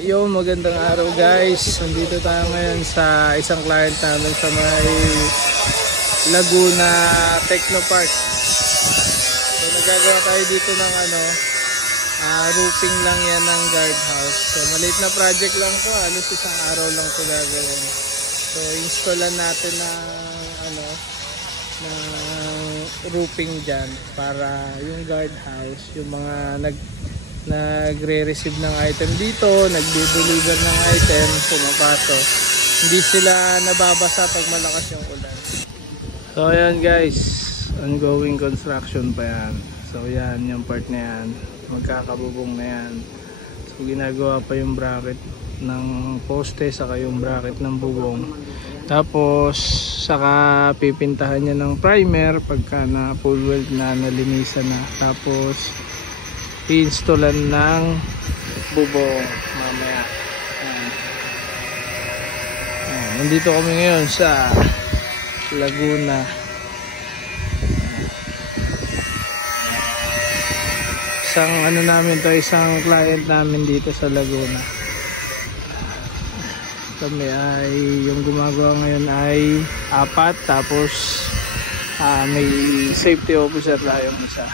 Yo, magandang araw guys. Nandito tayo ngayon sa isang client namin sa may Laguna Technopark. So nagagawa tayo dito ng roofing lang yan ng guardhouse. So maliit na project lang to, halos isang araw lang to gagawin. So installan natin ng roofing dyan para yung guardhouse, yung mga nagre-receive ng item dito, nagde-deliver ng item, pumapasok, hindi sila nababasa pag malakas yung ulan. So ayan guys, ongoing construction pa yan. So yan, yung part na yan, magkakabubong na yan. So ginagawa pa yung bracket ng poste, saka yung bracket ng bubong. Tapos saka pipintahan niya ng primer pagka na full weld na, nalinisan na. Tapos i-installan ng bubong mamaya. Nandito kami ngayon sa Laguna. Isang namin to, isang client namin dito sa Laguna. Kami ay yung gumagawa ngayon ay 4, tapos may safety officer tayong isa.